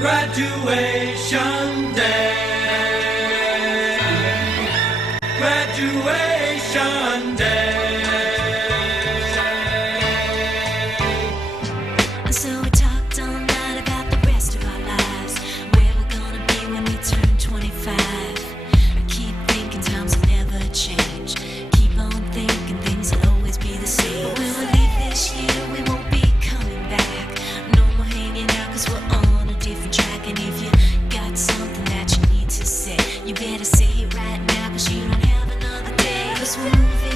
Graduation day. Graduation day. And so we talked all night about the rest of our lives, where we're gonna be when we turn 25. I keep thinking times will never change. Keep on thinking things will always be the same. But when we leave this year, we won't be coming back. No more hanging out, cause we're on a different track. And if you got something that you need to say, you better say it right now, cause you don't have another day. Cause we're moving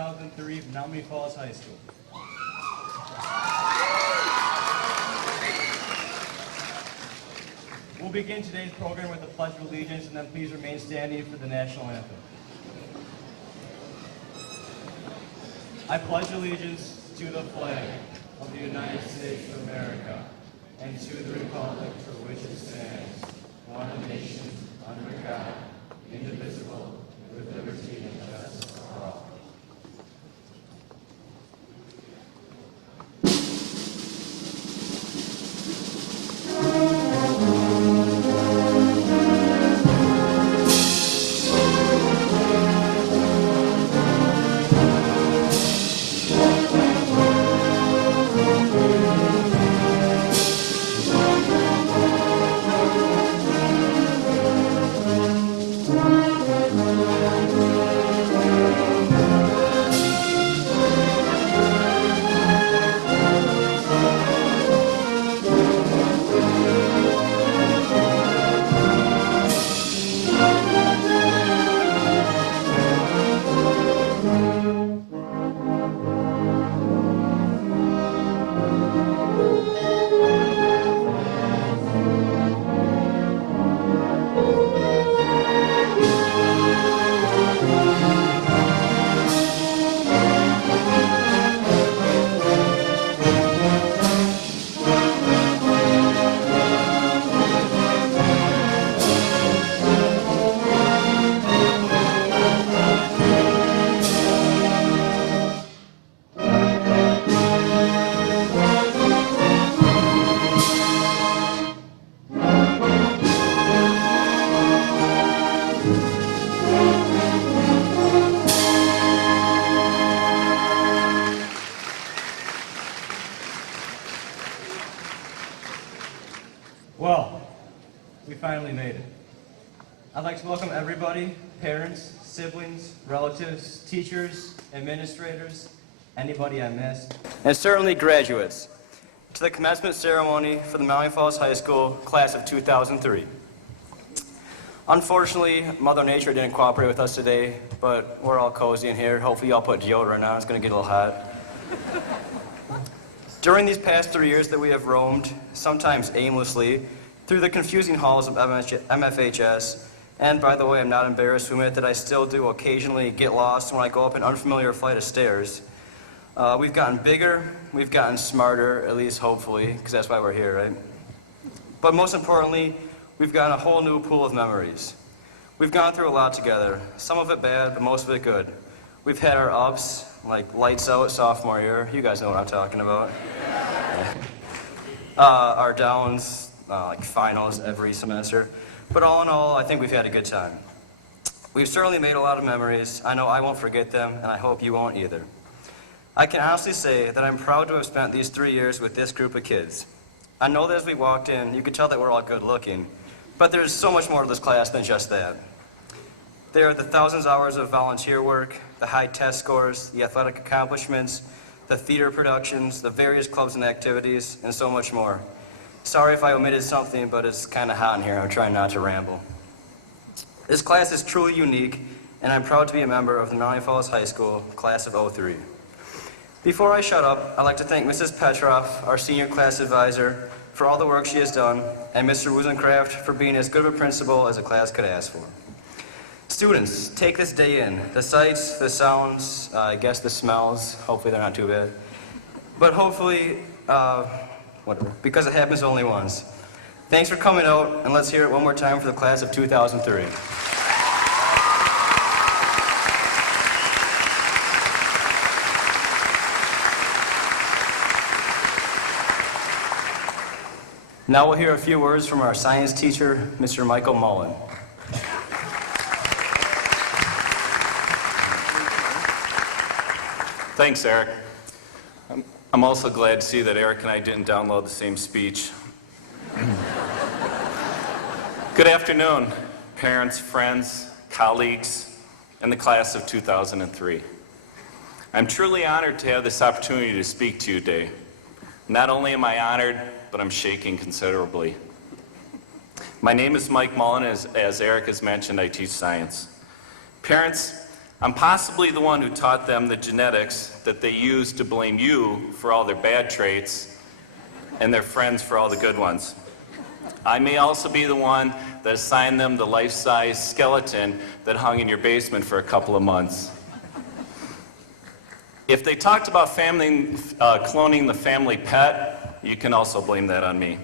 2003 Menomonee Falls High School. We'll begin today's program with the Pledge of Allegiance, and then please remain standing for the national anthem. I pledge allegiance to the flag of the United States of America and to the republic for which it stands, one nation, under God, indivisible, with liberty and justice for all. Well, we finally made it. I'd like to welcome everybody, parents, siblings, relatives, teachers, administrators, anybody I missed, and certainly graduates, to the commencement ceremony for the Menomonee Falls High School Class of 2003. Unfortunately, Mother Nature didn't cooperate with us today, but we're all cozy in here. Hopefully y'all put deodorant on, it's gonna get a little hot. During these past 3 years that we have roamed, sometimes aimlessly, through the confusing halls of MFHS, and by the way, I'm not embarrassed to admit that I still do occasionally get lost when I go up an unfamiliar flight of stairs. We've gotten bigger, we've gotten smarter, at least hopefully, because that's why we're here, right? But most importantly, we've gotten a whole new pool of memories. We've gone through a lot together, some of it bad, but most of it good. We've had our ups, like lights out sophomore year. You guys know what I'm talking about. Our downs, like finals every semester. But all in all, I think we've had a good time. We've certainly made a lot of memories. I know I won't forget them, and I hope you won't either. I can honestly say that I'm proud to have spent these 3 years with this group of kids. I know that as we walked in, you could tell that we're all good looking, but there's so much more to this class than just that. There are the thousands of hours of volunteer work, the high test scores, the athletic accomplishments, the theater productions, the various clubs and activities, and so much more. Sorry if I omitted something, but it's kind of hot in here. I'm trying not to ramble. This class is truly unique, and I'm proud to be a member of the Menomonee Falls High School Class of '03. Before I shut up, I'd like to thank Mrs. Petroff, our senior class advisor, for all the work she has done, and Mr. Wuzencraft for being as good of a principal as a class could ask for. Students, take this day in. The sights, the sounds, I guess the smells. Hopefully they're not too bad. But hopefully, whatever, because it happens only once. Thanks for coming out, and let's hear it one more time for the class of 2003. Now we'll hear a few words from our science teacher, Mr. Michael Mullen. Thanks, Eric. I'm also glad to see that Eric and I didn't download the same speech. Good afternoon, parents, friends, colleagues, and the class of 2003. I'm truly honored to have this opportunity to speak to you today. Not only am I honored, but I'm shaking considerably. My name is Mike Mullen. As Eric has mentioned, I teach science. Parents, I'm possibly the one who taught them the genetics that they use to blame you for all their bad traits and their friends for all the good ones. I may also be the one that assigned them the life-size skeleton that hung in your basement for a couple of months. If they talked about cloning the family pet, you can also blame that on me.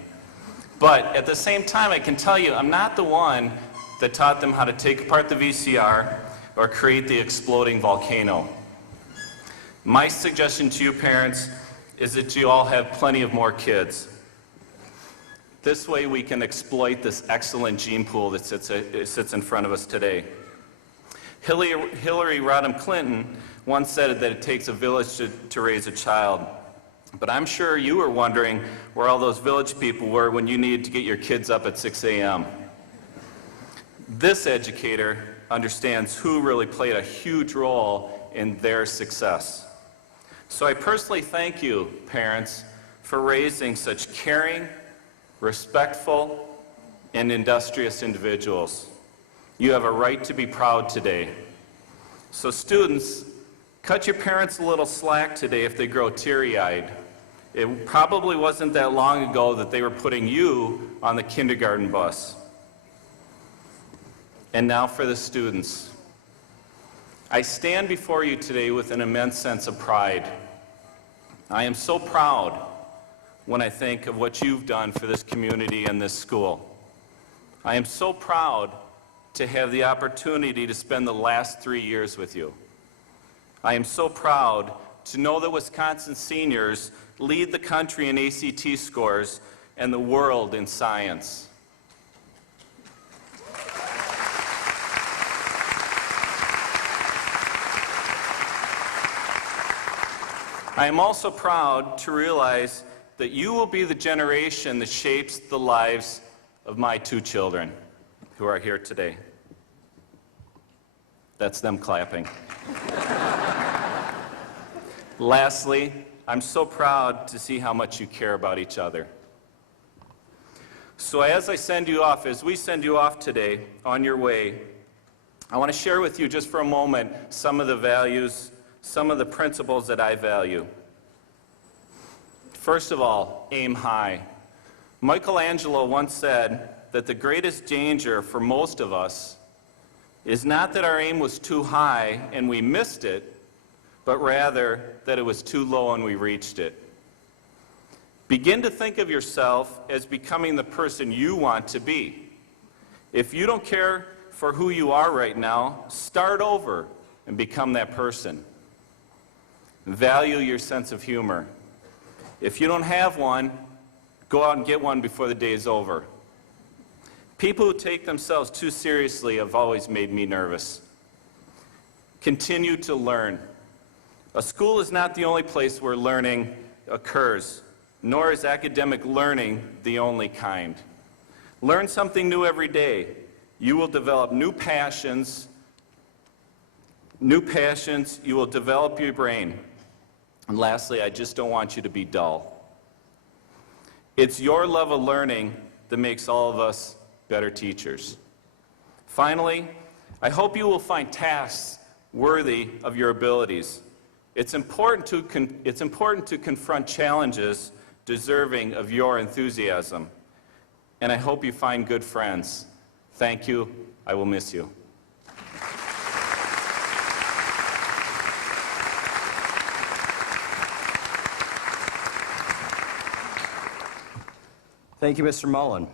But at the same time, I can tell you, I'm not the one that taught them how to take apart the VCR or create the exploding volcano. My suggestion to you parents is that you all have plenty of more kids. This way we can exploit this excellent gene pool that sits in front of us today. Hillary Rodham Clinton once said that it takes a village to raise a child. But I'm sure you were wondering where all those village people were when you needed to get your kids up at 6 a.m. This educator understands who really played a huge role in their success. So I personally thank you, parents, for raising such caring, respectful, and industrious individuals. You have a right to be proud today. So students, cut your parents a little slack today if they grow teary-eyed. It probably wasn't that long ago that they were putting you on the kindergarten bus. And now for the students. I stand before you today with an immense sense of pride. I am so proud when I think of what you've done for this community and this school. I am so proud to have the opportunity to spend the last 3 years with you. I am so proud to know that Wisconsin seniors lead the country in ACT scores and the world in science. I am also proud to realize that you will be the generation that shapes the lives of my 2 children who are here today. That's them clapping. Lastly, I'm so proud to see how much you care about each other. So as we send you off today on your way, I want to share with you just for a moment some of the values, some of the principles that I value. First of all, aim high. Michelangelo once said that the greatest danger for most of us is not that our aim was too high and we missed it, but rather that it was too low and we reached it. Begin to think of yourself as becoming the person you want to be. If you don't care for who you are right now, start over and become that person. Value your sense of humor. If you don't have one, go out and get one before the day is over. People who take themselves too seriously have always made me nervous. Continue to learn. A school is not the only place where learning occurs, nor is academic learning the only kind. Learn something new every day. You will develop new passions, you will develop your brain. And lastly, I just don't want you to be dull. It's your love of learning that makes all of us better teachers. Finally, I hope you will find tasks worthy of your abilities. It's important to confront challenges deserving of your enthusiasm. And I hope you find good friends. Thank you. I will miss you. Thank you, Mr. Mullen.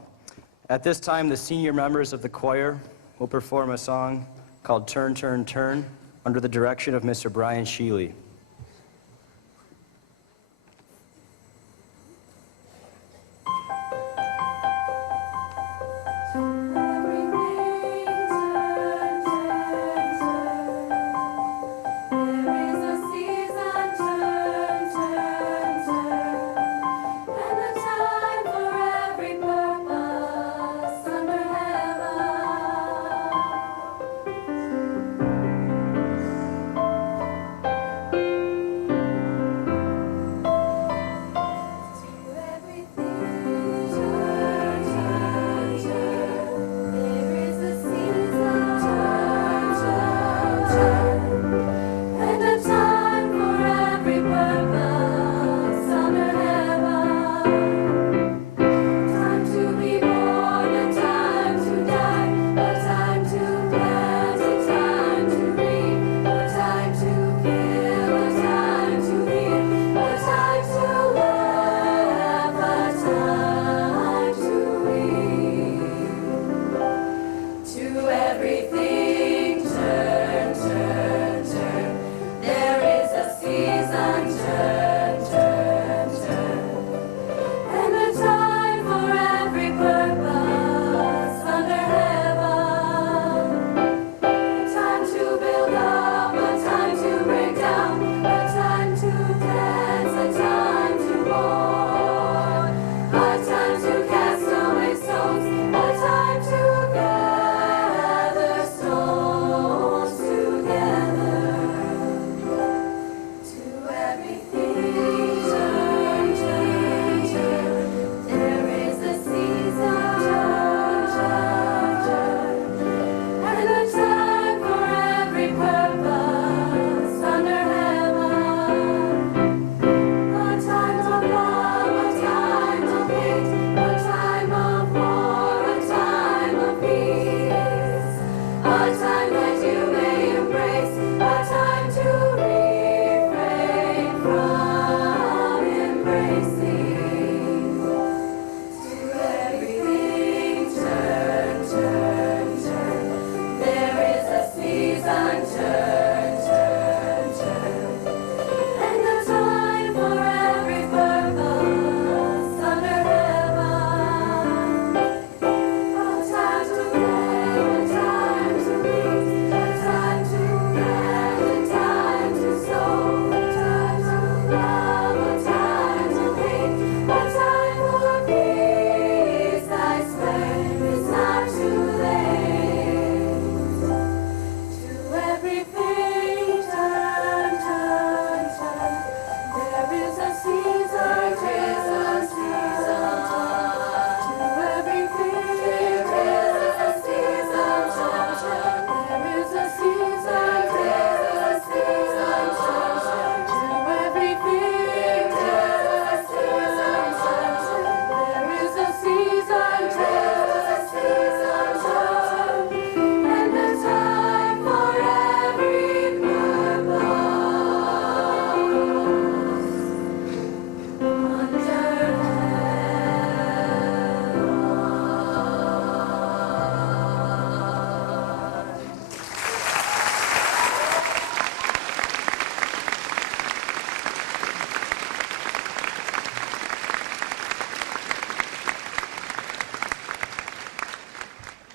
At this time, the senior members of the choir will perform a song called Turn, Turn, Turn under the direction of Mr. Brian Sheely. Turn,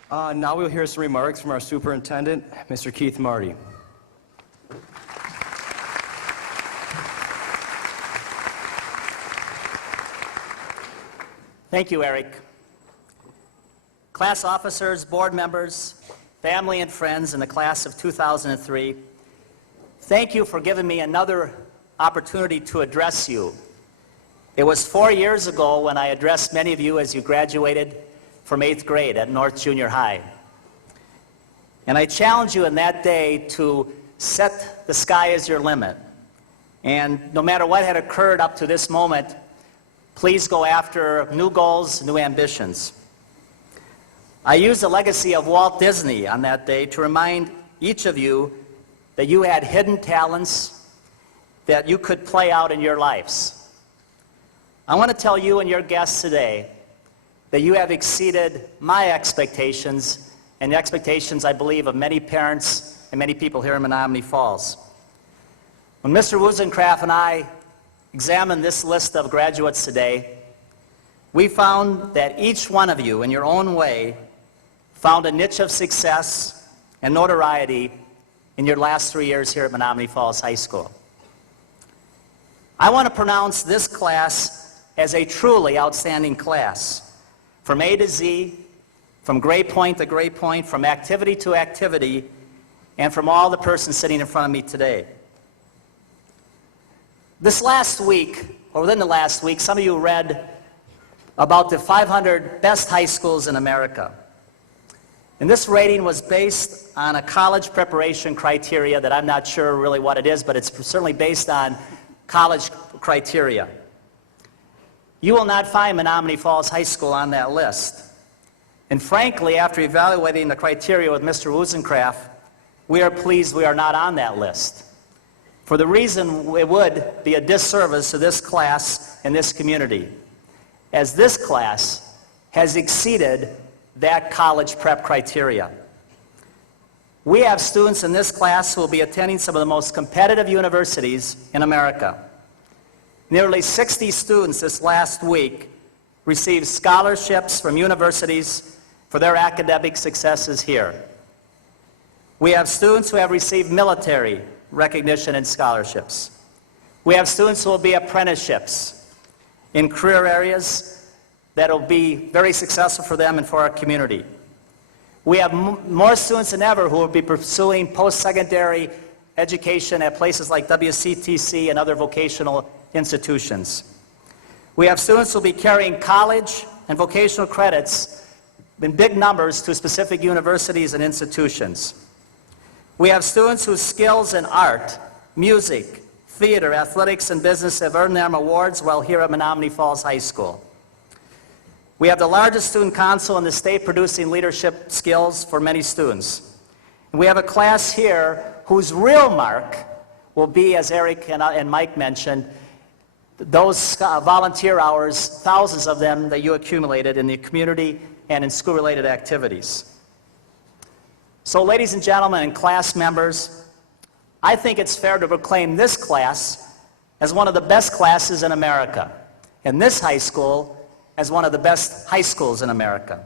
Now we'll hear some remarks from our superintendent, Mr. Keith Marty. Thank you, Eric. Class officers, board members, family and friends in the class of 2003, thank you for giving me another opportunity to address you. It was 4 years ago when I addressed many of you as you graduated from 8th grade at North Junior High. And I challenged you in that day to set the sky as your limit. And no matter what had occurred up to this moment, please go after new goals, new ambitions. I used the legacy of Walt Disney on that day to remind each of you that you had hidden talents that you could play out in your lives. I want to tell you and your guests today that you have exceeded my expectations and the expectations, I believe, of many parents and many people here in Menomonee Falls. When Mr. Wozencraft and I examined this list of graduates today, we found that each one of you, in your own way, found a niche of success and notoriety in your last 3 years here at Menomonee Falls High School. I want to pronounce this class as a truly outstanding class. From A to Z, from grade point to grade point, from activity to activity, and from all the persons sitting in front of me today. This last week, or within the last week, some of you read about the 500 best high schools in America. And this rating was based on a college preparation criteria that I'm not sure really what it is, but it's certainly based on college criteria. You will not find Menomonee Falls High School on that list. And frankly, after evaluating the criteria with Mr. Wozencraft, we are pleased we are not on that list. For the reason it would be a disservice to this class and this community, as this class has exceeded that college prep criteria. We have students in this class who will be attending some of the most competitive universities in America. Nearly 60 students this last week received scholarships from universities for their academic successes here. We have students who have received military recognition and scholarships. We have students who will be apprenticeships in career areas that will be very successful for them and for our community. We have more students than ever who will be pursuing post-secondary education at places like WCTC and other vocational institutions. We have students who will be carrying college and vocational credits in big numbers to specific universities and institutions. We have students whose skills in art, music, theater, athletics, and business have earned them awards while here at Menomonee Falls High School. We have the largest student council in the state producing leadership skills for many students. And we have a class here whose real mark will be, as Eric and Mike mentioned, those volunteer hours, thousands of them that you accumulated in the community and in school-related activities. So, ladies and gentlemen and class members, I think it's fair to proclaim this class as one of the best classes in America, and this high school as one of the best high schools in America.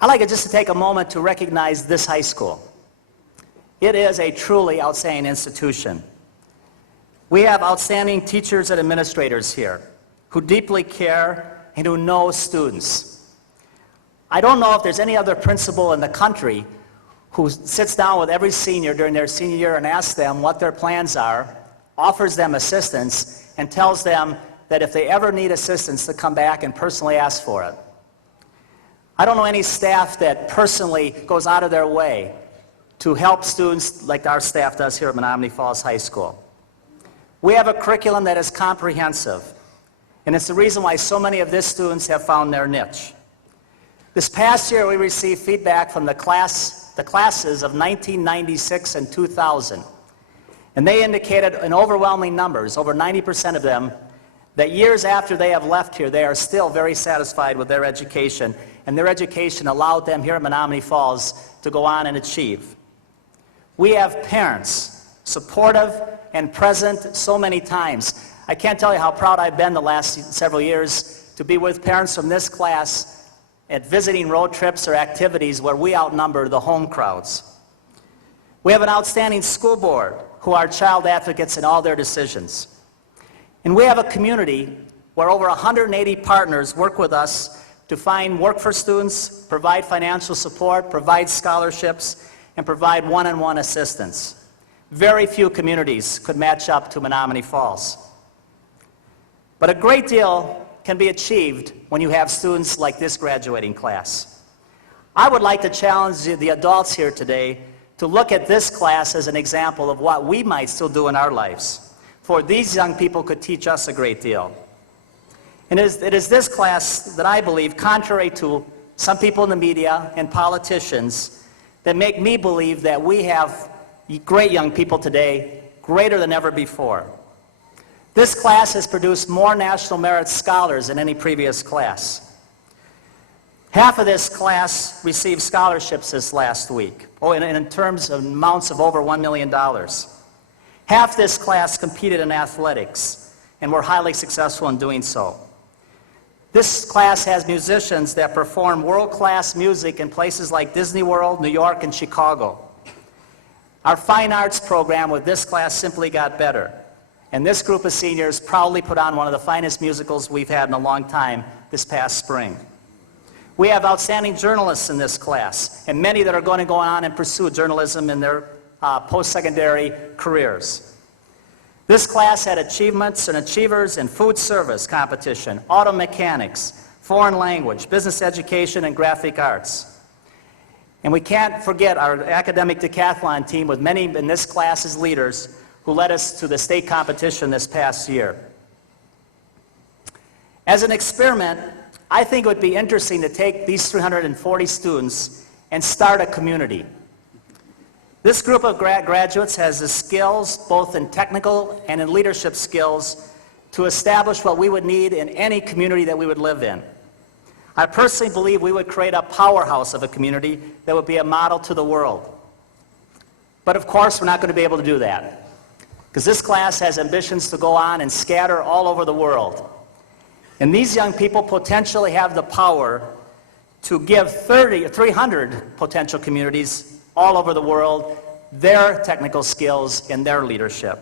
I'd like just to take a moment to recognize this high school. It is a truly outstanding institution. We have outstanding teachers and administrators here who deeply care and who know students. I don't know if there's any other principal in the country who sits down with every senior during their senior year and asks them what their plans are, offers them assistance, and tells them that if they ever need assistance to come back and personally ask for it. I don't know any staff that personally goes out of their way to help students like our staff does here at Menomonee Falls High School. We have a curriculum that is comprehensive, and it's the reason why so many of these students have found their niche. This past year, we received feedback from the classes of 1996 and 2000, and they indicated in overwhelming numbers, over 90% of them, that years after they have left here, they are still very satisfied with their education, and their education allowed them here at Menomonee Falls to go on and achieve. We have parents supportive, and present so many times. I can't tell you how proud I've been the last several years to be with parents from this class at visiting road trips or activities where we outnumber the home crowds. We have an outstanding school board who are child advocates in all their decisions. And we have a community where over 180 partners work with us to find work for students, provide financial support, provide scholarships, and provide one-on-one assistance. Very few communities could match up to Menomonee Falls. But a great deal can be achieved when you have students like this graduating class. I would like to challenge the adults here today to look at this class as an example of what we might still do in our lives, for these young people could teach us a great deal. And it is this class that I believe, contrary to some people in the media and politicians, that make me believe that we have great young people today, greater than ever before. This class has produced more National Merit Scholars than any previous class. Half of this class received scholarships this last week, in terms of amounts of over $1 million. Half this class competed in athletics and were highly successful in doing so. This class has musicians that perform world-class music in places like Disney World, New York, and Chicago. Our fine arts program with this class simply got better. And this group of seniors proudly put on one of the finest musicals we've had in a long time this past spring. We have outstanding journalists in this class, and many that are going to go on and pursue journalism in their post-secondary careers. This class had achievements and achievers in food service competition, auto mechanics, foreign language, business education, and graphic arts. And we can't forget our academic decathlon team with many in this class as leaders who led us to the state competition this past year. As an experiment, I think it would be interesting to take these 340 students and start a community. This group of graduates has the skills, both in technical and in leadership skills, to establish what we would need in any community that we would live in. I personally believe we would create a powerhouse of a community that would be a model to the world. But of course, we're not going to be able to do that, because this class has ambitions to go on and scatter all over the world. And these young people potentially have the power to give 300 potential communities all over the world their technical skills and their leadership.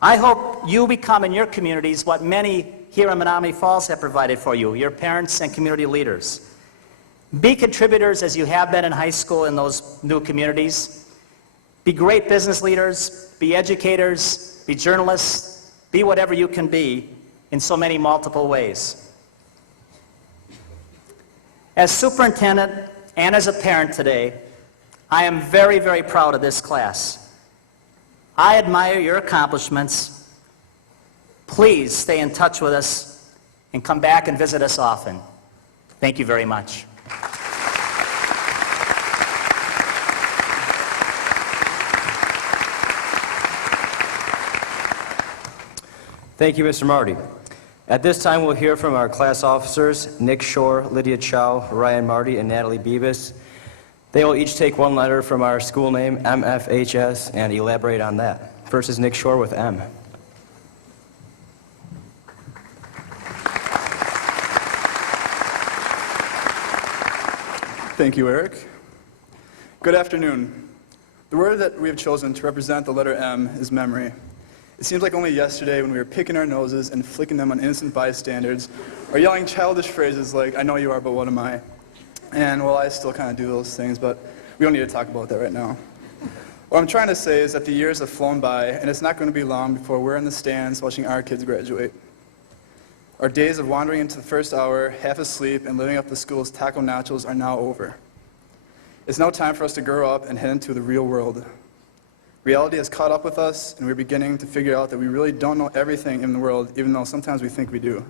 I hope you become in your communities what many here in Menomonee Falls have provided for you, your parents and community leaders. Be contributors as you have been in high school in those new communities. Be great business leaders, be educators, be journalists, be whatever you can be in so many multiple ways. As superintendent and as a parent today, I am very, very proud of this class. I admire your accomplishments. Please stay in touch with us and come back and visit us often. Thank you very much. Thank you, Mr. Marty. At this time, we'll hear from our class officers, Nick Shore, Lydia Chow, Ryan Marty, and Natalie Beavis. They will each take one letter from our school name, MFHS, and elaborate on that. First is Nick Shore with M. Thank you, Eric. Good afternoon. The word that we have chosen to represent the letter M is memory. It seems like only yesterday when we were picking our noses and flicking them on innocent bystanders, or yelling childish phrases like, "I know you are, but what am I?" And, well, I still kind of do those things, but we don't need to talk about that right now. What I'm trying to say is that the years have flown by, and it's not going to be long before we're in the stands watching our kids graduate. Our days of wandering into the first hour, half asleep, and living up the school's taco nachos are now over. It's now time for us to grow up and head into the real world. Reality has caught up with us, and we're beginning to figure out that we really don't know everything in the world, even though sometimes we think we do.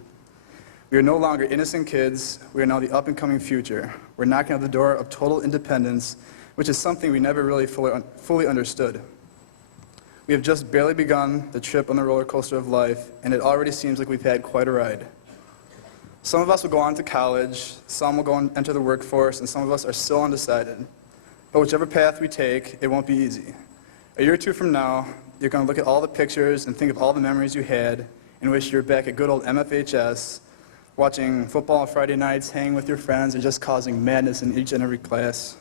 We are no longer innocent kids. We are now the up-and-coming future. We're knocking at the door of total independence, which is something we never really fully understood. We have just barely begun the trip on the roller coaster of life, and it already seems like we've had quite a ride. Some of us will go on to college, some will go and enter the workforce, and some of us are still undecided. But whichever path we take, it won't be easy. A year or two from now, you're going to look at all the pictures and think of all the memories you had and wish you were back at good old MFHS, watching football on Friday nights, hanging with your friends, and just causing madness in each and every class.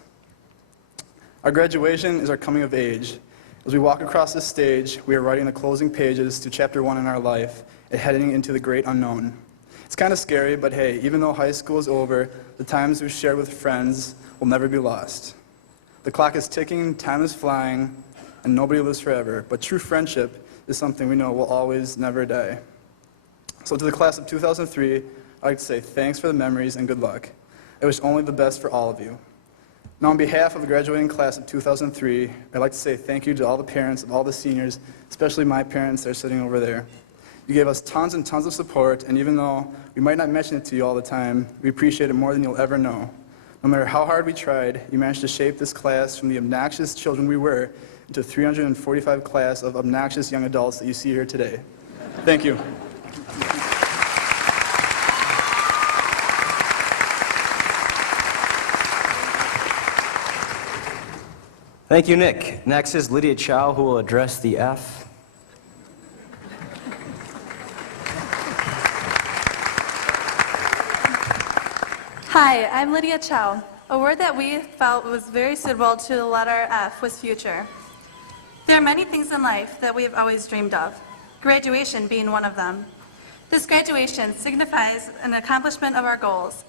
Our graduation is our coming of age. As we walk across this stage, we are writing the closing pages to chapter 1 in our life and heading into the great unknown. It's kind of scary, but hey, even though high school is over, the times we've shared with friends will never be lost. The clock is ticking, time is flying, and nobody lives forever, but true friendship is something we know will always never die. So to the class of 2003, I'd like to say thanks for the memories and good luck. I wish only the best for all of you. Now, on behalf of the graduating class of 2003, I'd like to say thank you to all the parents of all the seniors, especially my parents that are sitting over there. You gave us tons and tons of support, and even though we might not mention it to you all the time, we appreciate it more than you'll ever know. No matter how hard we tried, you managed to shape this class from the obnoxious children we were into a 345 class of obnoxious young adults that you see here today. Thank you. Thank you, Nick. Next is Lydia Chow, who will address the F. Hi, I'm Lydia Chow. A word that we felt was very suitable to the letter F was future. There are many things in life that we have always dreamed of, graduation being one of them. This graduation signifies an accomplishment of our goals,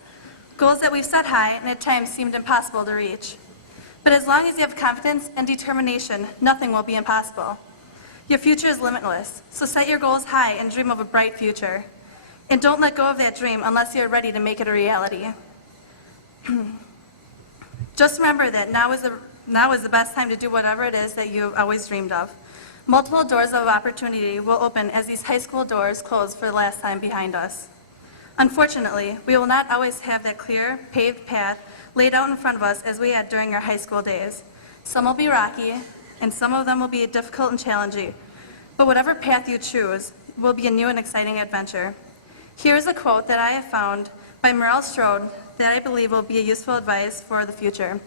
goals that we've set high and at times seemed impossible to reach. But as long as you have confidence and determination, nothing will be impossible. Your future is limitless, so set your goals high and dream of a bright future. And don't let go of that dream unless you're ready to make it a reality. Just remember that now is the best time to do whatever it is that you've always dreamed of. Multiple doors of opportunity will open as these high school doors close for the last time behind us. Unfortunately, we will not always have that clear, paved path laid out in front of us as we had during our high school days. Some will be rocky, and some of them will be difficult and challenging. But whatever path you choose will be a new and exciting adventure. Here is a quote that I have found by Merle Strode that I believe will be a useful advice for the future.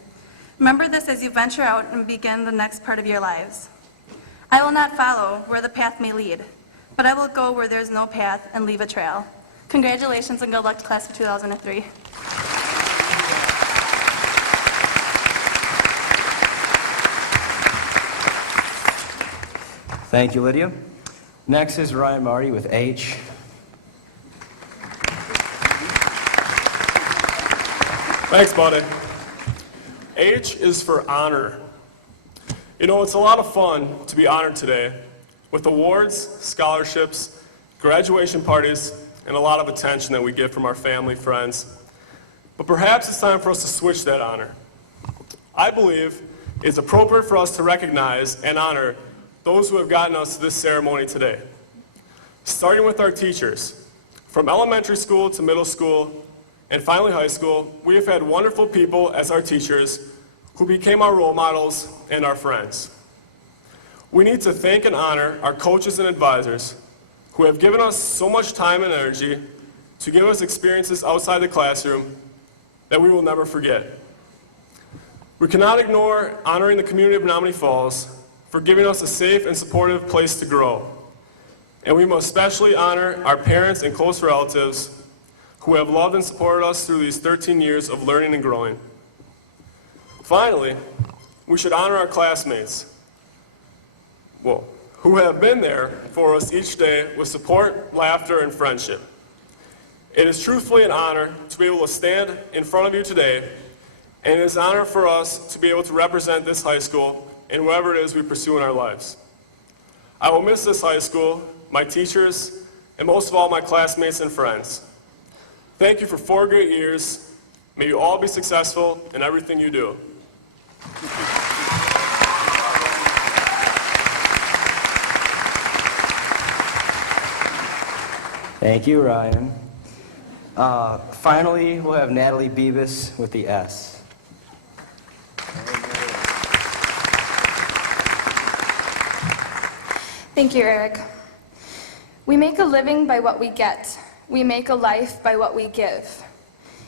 Remember this as you venture out and begin the next part of your lives. I will not follow where the path may lead, but I will go where there is no path and leave a trail. Congratulations and good luck to class of 2003. Thank you, Lydia. Next is Ryan Marty with H. Thanks, buddy. H is for honor. You know, it's a lot of fun to be honored today with awards, scholarships, graduation parties, and a lot of attention that we get from our family, friends. But perhaps it's time for us to switch that honor. I believe it's appropriate for us to recognize and honor those who have gotten us to this ceremony today. Starting with our teachers. From elementary school to middle school, and finally high school, we have had wonderful people as our teachers who became our role models and our friends. We need to thank and honor our coaches and advisors who have given us so much time and energy to give us experiences outside the classroom that we will never forget. We cannot ignore honoring the community of Menomonee Falls for giving us a safe and supportive place to grow. And we must especially honor our parents and close relatives who have loved and supported us through these 13 years of learning and growing. Finally, we should honor our classmates, who have been there for us each day with support, laughter, and friendship. It is truthfully an honor to be able to stand in front of you today, and it is an honor for us to be able to represent this high school in whatever it is we pursue in our lives. I will miss this high school, my teachers, and most of all, my classmates and friends. Thank you for 4 great years. May you all be successful in everything you do. Thank you, Ryan. Finally, we'll have Natalie Beavis with the S. Thank you, Eric. We make a living by what we get. We make a life by what we give.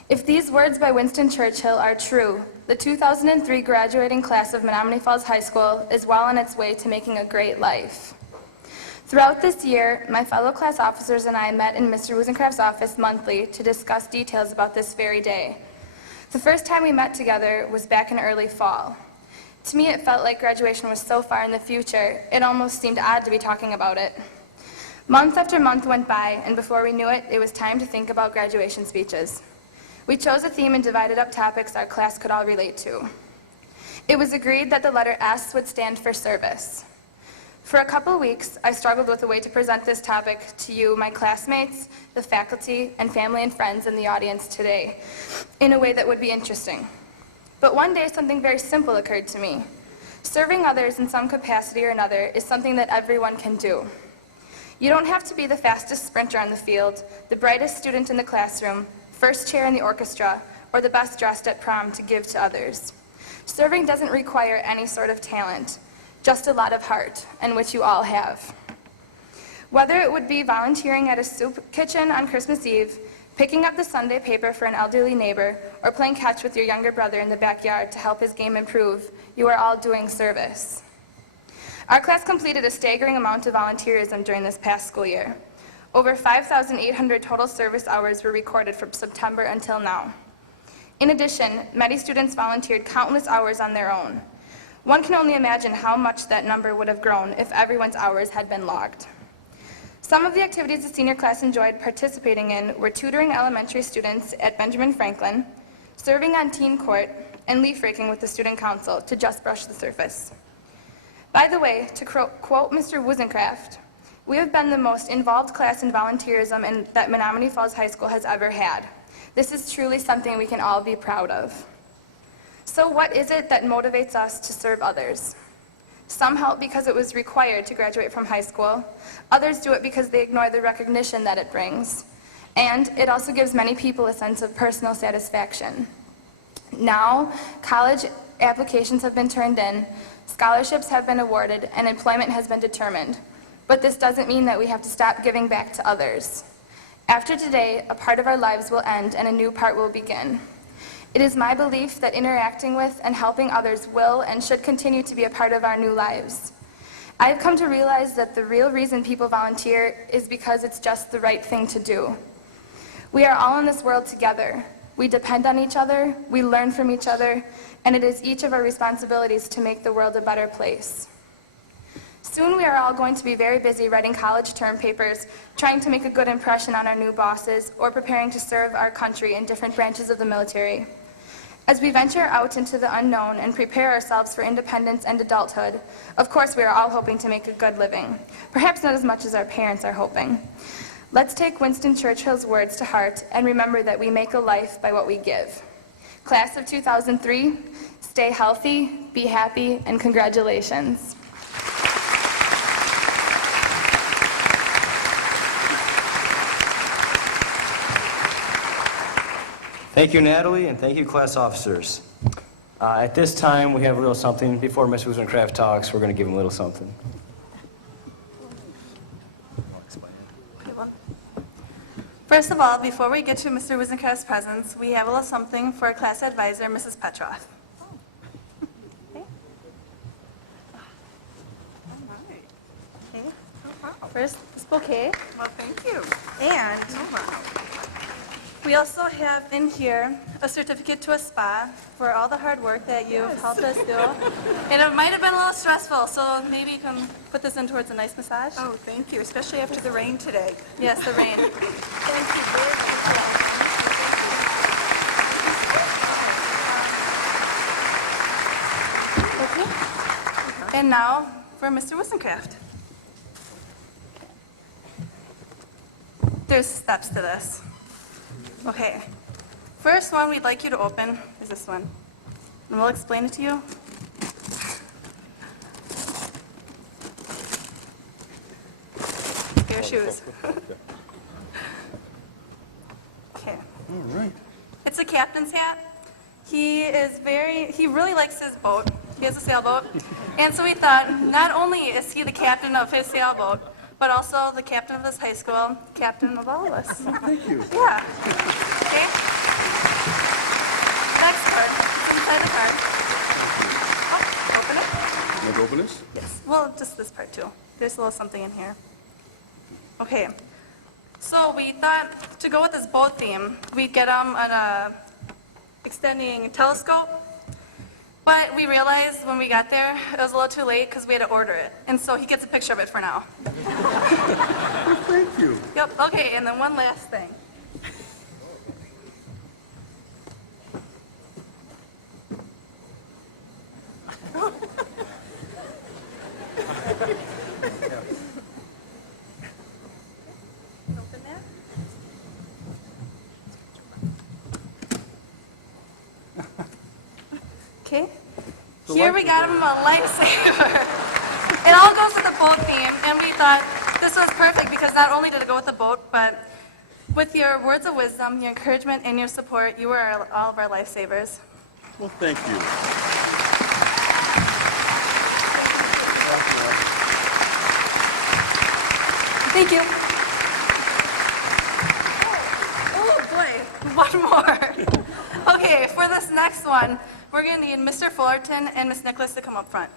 If these words by Winston Churchill are true, the 2003 graduating class of Menomonee Falls High School is well on its way to making a great life. Throughout this year, my fellow class officers and I met in Mr. Wuzencraft's office monthly to discuss details about this very day. The first time we met together was back in early fall. To me, it felt like graduation was so far in the future, it almost seemed odd to be talking about it. Month after month went by, and before we knew it, it was time to think about graduation speeches. We chose a theme and divided up topics our class could all relate to. It was agreed that the letter S would stand for service. For a couple weeks, I struggled with a way to present this topic to you, my classmates, the faculty, and family and friends in the audience today, in a way that would be interesting. But one day, something very simple occurred to me. Serving others in some capacity or another is something that everyone can do. You don't have to be the fastest sprinter on the field, the brightest student in the classroom, first chair in the orchestra, or the best dressed at prom to give to others. Serving doesn't require any sort of talent, just a lot of heart, and which you all have. Whether it would be volunteering at a soup kitchen on Christmas Eve, picking up the Sunday paper for an elderly neighbor, or playing catch with your younger brother in the backyard to help his game improve, you are all doing service. Our class completed a staggering amount of volunteerism during this past school year. Over 5,800 total service hours were recorded from September until now. In addition, many students volunteered countless hours on their own. One can only imagine how much that number would have grown if everyone's hours had been logged. Some of the activities the senior class enjoyed participating in were tutoring elementary students at Benjamin Franklin, serving on teen court, and leaf raking with the student council to just brush the surface. By the way, to quote Mr. Wuzencraft, "We have been the most involved class in volunteerism that Menomonee Falls High School has ever had. This is truly something we can all be proud of." So what is it that motivates us to serve others? Some help because it was required to graduate from high school. Others do it because they ignore the recognition that it brings. And it also gives many people a sense of personal satisfaction. Now, college applications have been turned in, scholarships have been awarded, and employment has been determined. But this doesn't mean that we have to stop giving back to others. After today, a part of our lives will end and a new part will begin. It is my belief that interacting with and helping others will and should continue to be a part of our new lives. I have come to realize that the real reason people volunteer is because it's just the right thing to do. We are all in this world together. We depend on each other, we learn from each other, and it is each of our responsibilities to make the world a better place. Soon we are all going to be very busy writing college term papers, trying to make a good impression on our new bosses, or preparing to serve our country in different branches of the military. As we venture out into the unknown and prepare ourselves for independence and adulthood, of course we are all hoping to make a good living, perhaps not as much as our parents are hoping. Let's take Winston Churchill's words to heart and remember that we make a life by what we give. Class of 2003, stay healthy, be happy, and congratulations. Thank you, Natalie, and thank you, class officers. At this time, we have a little something. Before Ms. Wuzencraft talks, we're going to give him a little something. First of all, before we get to Mr. Wuzencraft's presence, we have a little something for our class advisor, Mrs. Petroff. Okay. Okay. First, this bouquet. Well, thank you. And we also have in here a certificate to a spa for all the hard work that you've helped us do. And it might have been a little stressful, so maybe you can put this in towards a nice massage. Oh, thank you, especially after the rain today. Yes, the rain. Thank you very much. Okay. And now for Mr. Wuzencraft. There's steps to this. Okay. First one we'd like you to open is this one. And we'll explain it to you. Pair of shoes. Okay. All right. It's a captain's hat. He really likes his boat. He has a sailboat. And so we thought, not only is he the captain of his sailboat, but also the captain of this high school, captain of all of us. Thank you. Yeah. Okay. Next card. It's inside the card. Oh, open it. Can I open this? Yes. Well, just this part too. There's a little something in here. Okay. So we thought to go with this boat theme, we'd get them on a extending telescope. But we realized when we got there, it was a little too late because we had to order it. And so he gets a picture of it for now. Thank you. Yep. Okay. And then one last thing. Open that. Okay. Here we got him a lifesaver. It all goes with the boat theme, and we thought this was perfect because not only did it go with the boat, but with your words of wisdom, your encouragement, and your support, you are all of our lifesavers. Well, thank you. Thank you. Oh, boy, one more. Okay, for this next one, we're going to need Mr. Fullerton and Miss Nicholas to come up front.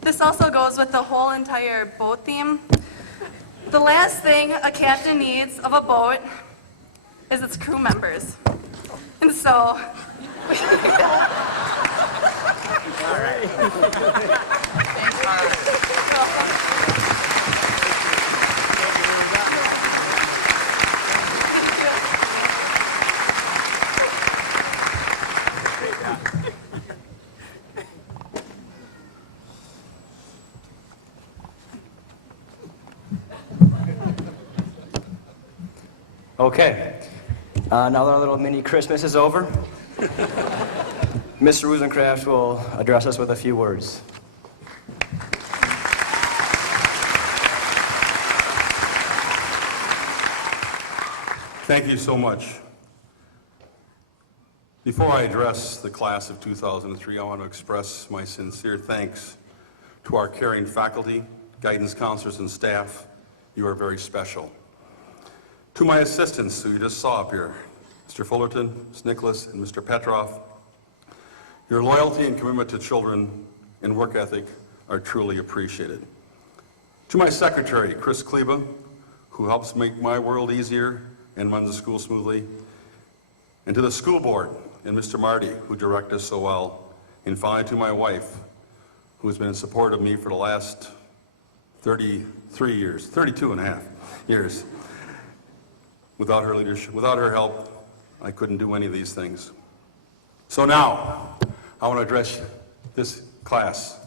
This also goes with the whole entire boat theme. The last thing a captain needs of a boat is its crew members. And so, Okay. Now that our little mini Christmas is over, Mr. Rosencraft will address us with a few words. Thank you so much. Before I address the class of 2003, I want to express my sincere thanks to our caring faculty, guidance counselors, and staff. You are very special. To my assistants, who you just saw up here, Mr. Fullerton, Ms. Nicholas, and Mr. Petroff, your loyalty and commitment to children and work ethic are truly appreciated. To my secretary, Chris Kleba, who helps make my world easier and runs the school smoothly, and to the school board and Mr. Marty, who direct us so well, and finally to my wife, who has been in support of me for the last 32 and a half years. Without her leadership, without her help, I couldn't do any of these things. So now, I want to address this class.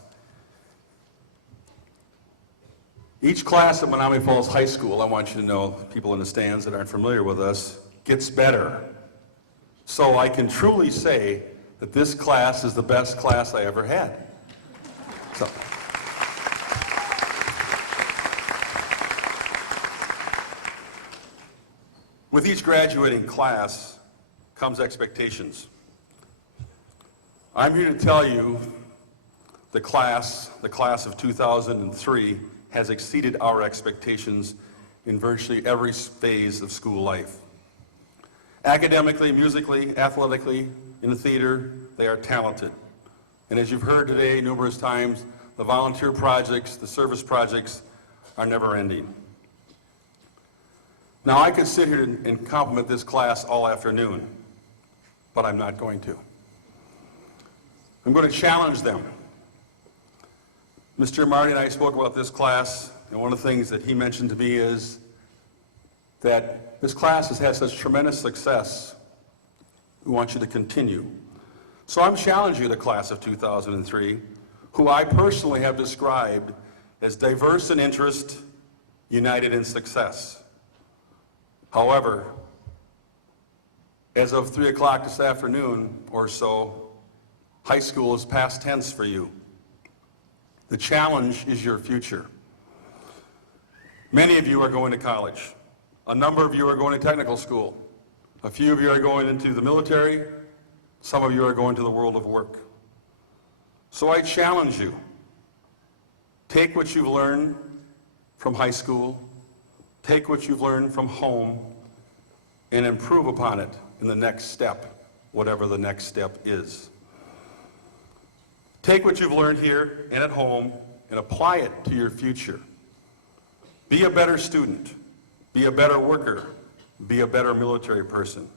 Each class at Menomonee Falls High School, I want you to know, people in the stands that aren't familiar with us, gets better. So I can truly say that this class is the best class I ever had. So. With each graduating class comes expectations. I'm here to tell you the class of 2003 has exceeded our expectations in virtually every phase of school life. Academically, musically, athletically, in the theater, they are talented. And as you've heard today numerous times, the volunteer projects, the service projects are never ending. Now, I could sit here and compliment this class all afternoon, but I'm not going to. I'm going to challenge them. Mr. Marty and I spoke about this class, and one of the things that he mentioned to me is that this class has had such tremendous success. We want you to continue. So I'm challenging the class of 2003, who I personally have described as diverse in interest, united in success. However, as of 3 o'clock this afternoon or so, high school is past tense for you. The challenge is your future. Many of you are going to college. A number of you are going to technical school. A few of you are going into the military. Some of you are going to the world of work. So I challenge you. Take what you've learned from high school. Take what you've learned from home and improve upon it in the next step, whatever the next step is. Take what you've learned here and at home and apply it to your future. Be a better student. Be a better worker. Be a better military person.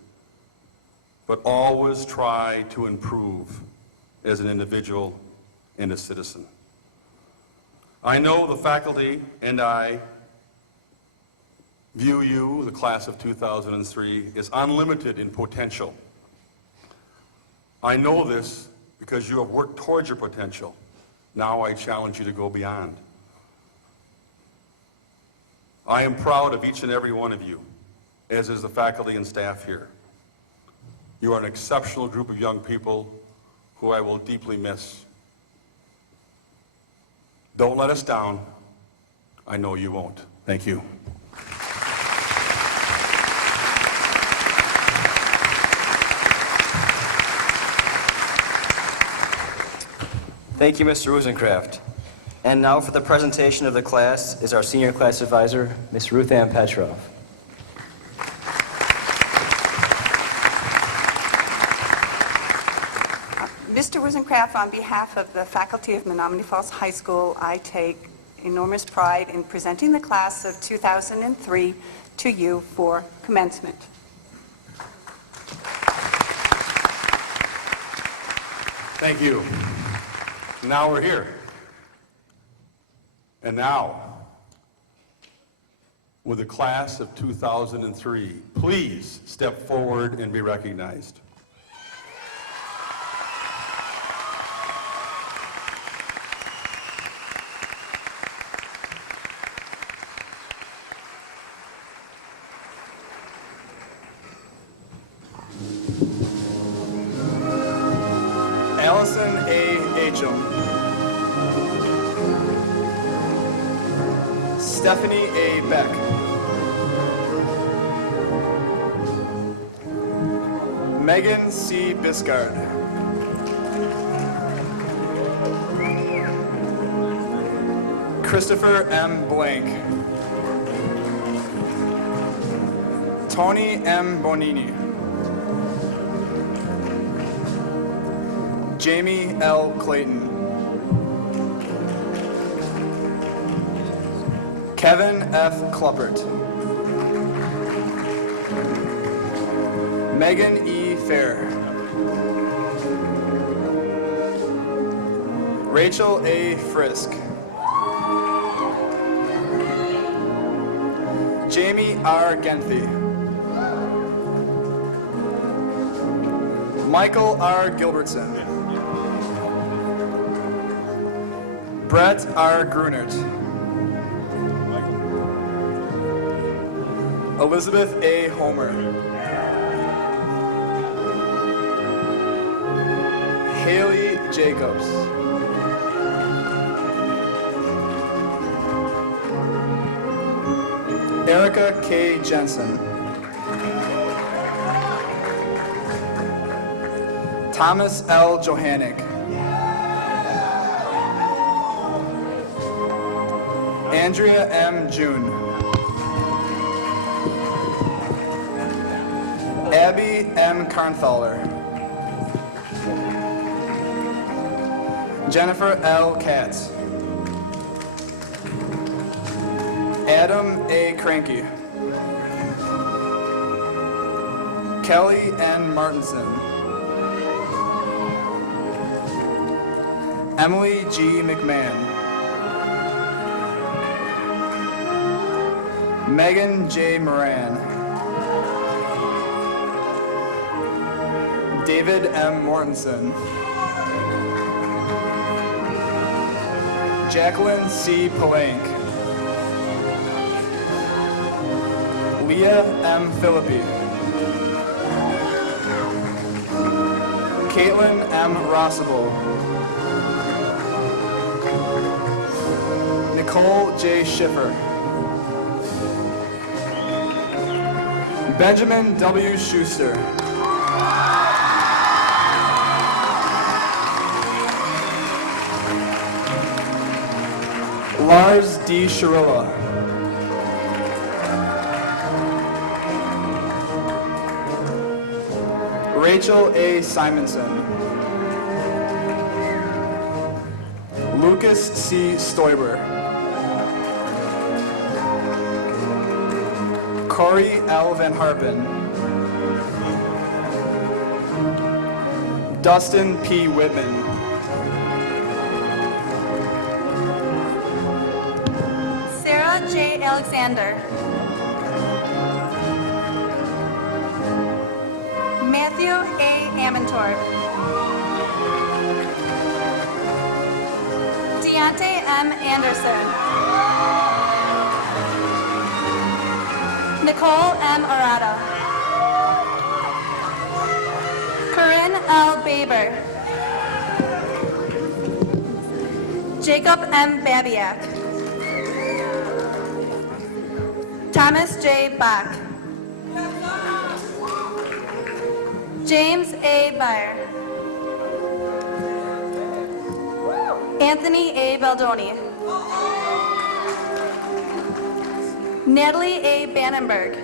But always try to improve as an individual and a citizen. I know the faculty and I view you, the class of 2003, as unlimited in potential. I know this because you have worked towards your potential. Now I challenge you to go beyond. I am proud of each and every one of you, as is the faculty and staff here. You are an exceptional group of young people who I will deeply miss. Don't let us down. I know you won't. Thank you. Thank you, Mr. Rosencraft. And now for the presentation of the class is our senior class advisor, Ms. Ruth Ann Petrov. Mr. Rosencraft, on behalf of the faculty of Menomonee Falls High School, I take enormous pride in presenting the class of 2003 to you for commencement. Thank you. Now we're here. And now, with the class of 2003, please step forward and be recognized. Allison A. Acham. Stephanie A. Beck. Megan C. Biscard. Christopher M. Blank. Tony M. Bonini. Jamie L. Clayton. Kevin F. Kluppert. Megan E. Fair. Rachel A. Frisk. Jamie R. Genthy. Michael R. Gilbertson. Brett R. Grunert. Elizabeth A. Homer. Haley Jacobs. Erica K. Jensen. Thomas L. Johannick. Andrea M. June. Abby M. Karnthaler. Jennifer L. Katz. Adam A. Cranky. Kelly N. Martinson. Emily G. McMahon. Megan J. Moran. David M. Mortensen. Jacqueline C. Palank. Leah M. Philippi. Caitlin M. Rossable. Nicole J. Schiffer. Benjamin W. Schuster. Lars D. Shirilla. Rachel A. Simonson. Lucas C. Stoiber. Corey L. Van Harpen. Dustin P. Whitman. Sarah J. Alexander. Matthew A. Amantorp. Deontay M. Anderson. Nicole M. Arata. Corinne L. Baber. Jacob M. Babiak. Thomas J. Bach. James A. Byer. Anthony A. Baldoni. Natalie A. Bannenberg.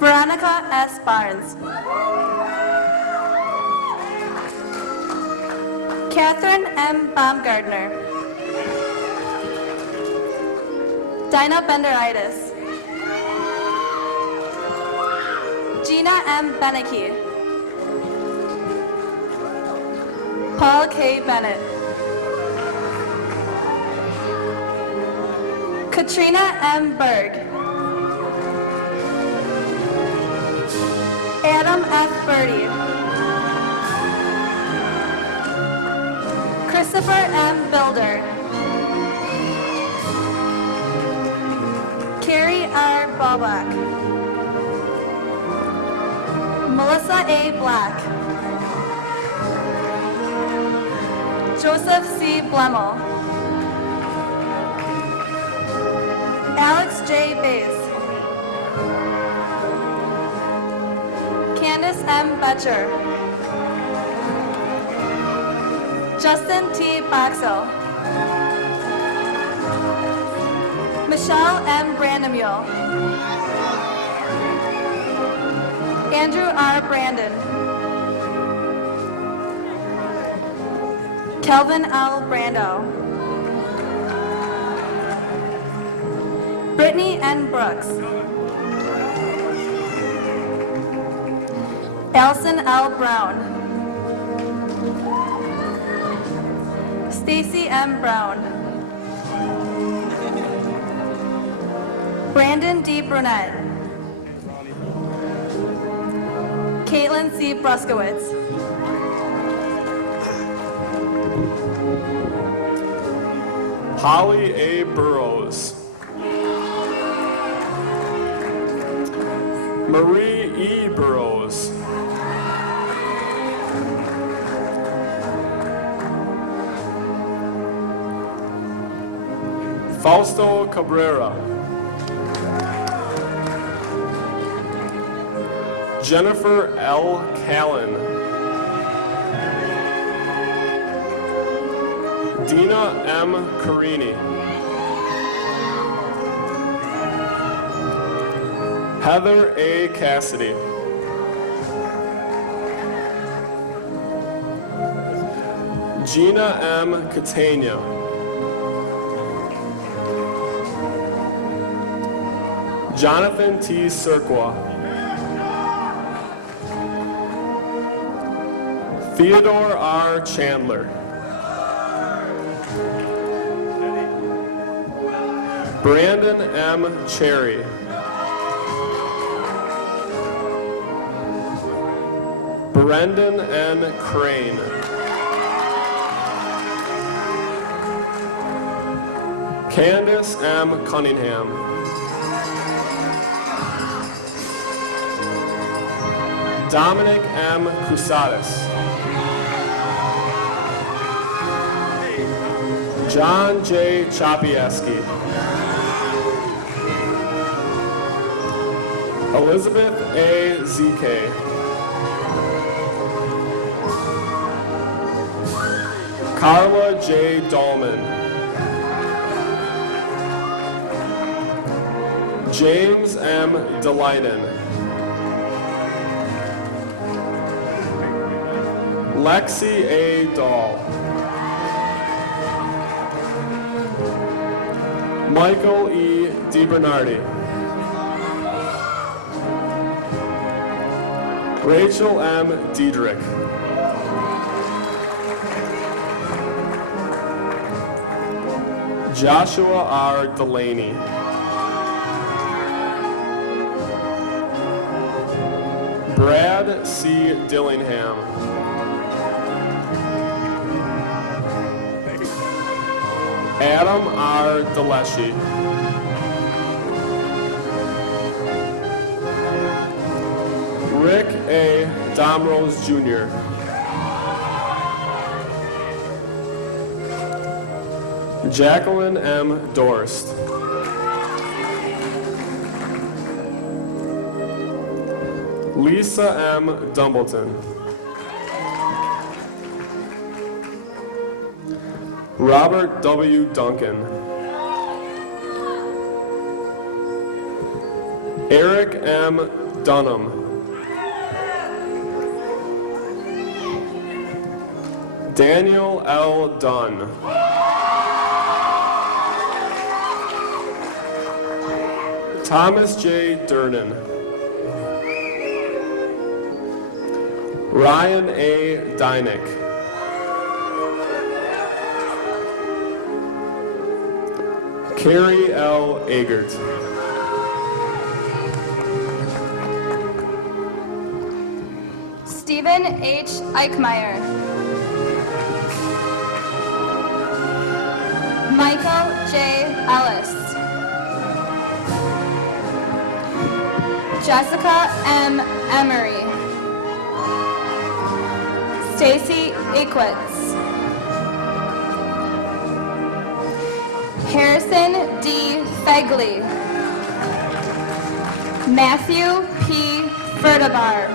Veronica S. Barnes. Catherine M. Baumgardner. Dinah Benderitis. Gina M. Beneke. Paul K. Bennett. Katrina M. Berg. Adam F. Birdie. Christopher M. Builder. Carrie R. Balbach. Melissa A. Black. Joseph C. Blemmel. Alex J. Bays. Candace M. Betcher. Justin T. Boxell. Michelle M. Brandemule. Andrew R. Brandon. Kelvin L. Brando. Brittany N. Brooks. Allison L. Brown. Stacy M. Brown. Brandon D. Brunette. Caitlin C. Bruskowitz. Holly A. Burrows. Marie E. Burrows. Fausto Cabrera. Jennifer L. Callan. Dina M. Carini. Heather A. Cassidy. Gina M. Catania. Jonathan T. Serqua. Theodore R. Chandler. Brandon M. Cherry. Brendan N. Crane. Candace M. Cunningham. Dominic M. Cusatis. John J. Chopieski. Elizabeth A. ZK. Carla J. Dahlman. James M. Delighten. Lexi A. Dahl. Michael E. DiBernardi. Rachel M. Diedrich. Joshua R. Delaney. Brad C. Dillingham. Adam R. Deleshi. Rick A. Domrose Jr. Jacqueline M. Dorst. Lisa M. Dumbleton. Robert W. Duncan. Eric M. Dunham. Daniel L. Dunn. Thomas J. Durnan. Ryan A. Dynick. Carrie L. Agert. Stephen H. Eichmeyer. Michael J. Ellis. Jessica M. Emery. Stacy Iquitz. Harrison D. Fegley. Matthew P. Ferdabar.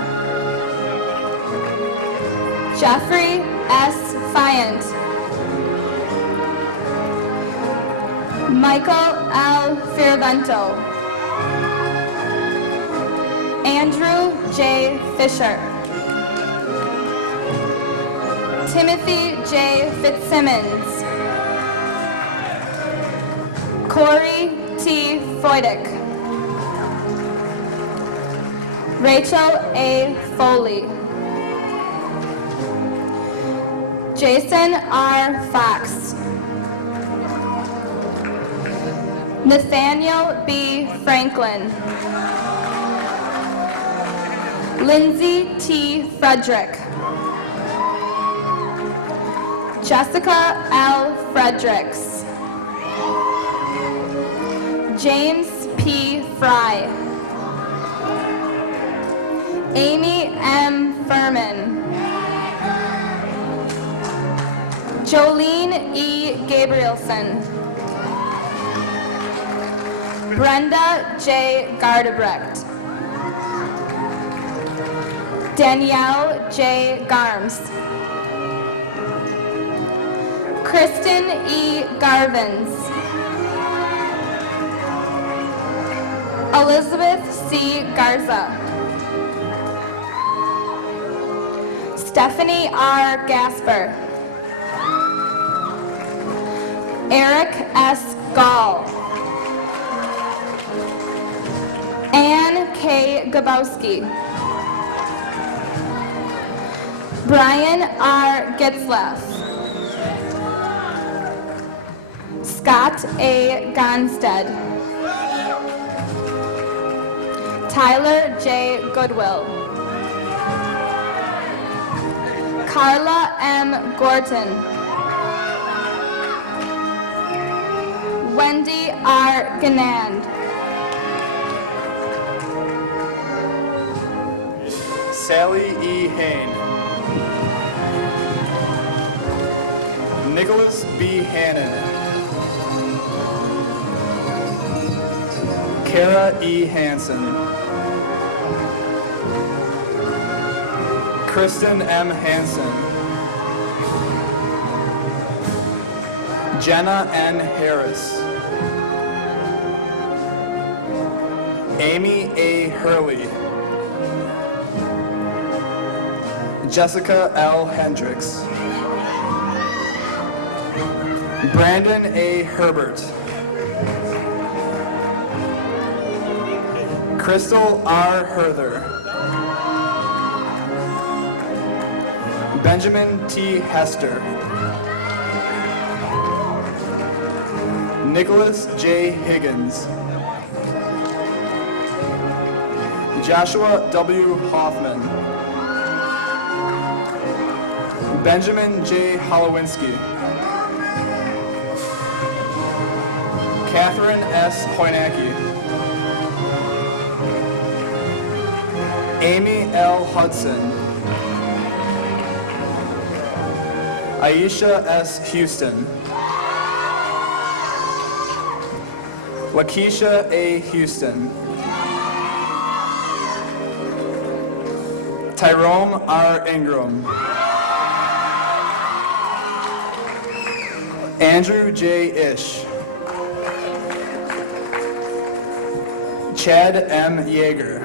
Jeffrey S. Fiant. Michael L. Fiervento. Andrew J. Fisher. Timothy J. Fitzsimmons. Corey T. Freudick. Rachel A. Foley. Jason R. Fox. Nathaniel B. Franklin. Lindsay T. Frederick. Jessica L. Fredericks. James P. Fry. Amy M. Furman. Jolene E. Gabrielson. Brenda J. Gardebrecht. Danielle J. Garms. Kristen E. Garvins. Elizabeth C. Garza. Stephanie R. Gasper. Eric S. Gall. Ann K. Gabowski. Brian R. Gitzlaff. Scott A. Gonstead. Tyler J. Goodwill. Carla M. Gorton. Wendy R. Ganand. Sally E. Hain. Nicholas B. Hannon. Kara E. Hansen. Kristen M. Hansen. Jenna N. Harris. Amy A. Hurley. Jessica L. Hendricks. Brandon A. Herbert. Crystal R. Herther. Benjamin T. Hester. Nicholas J. Higgins. Joshua W. Hoffman. Benjamin J. Holowinski. Catherine S. Poinacki. Amy L. Hudson. Aisha S. Houston. Lakeisha A. Houston. Tyrone R. Ingram. Andrew J. Ish. Chad M. Yeager.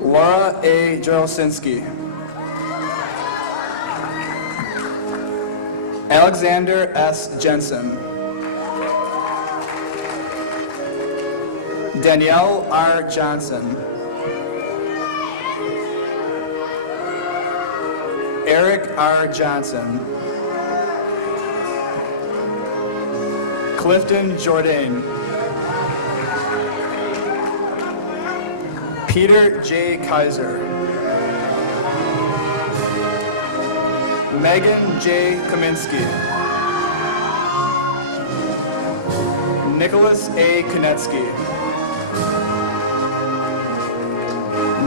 Laura A. Jorosinski. Alexander S. Jensen. Danielle R. Johnson. Eric R. Johnson. Clifton Jourdain. Peter J. Kaiser. Megan J. Kaminsky. Nicholas A. Konetsky.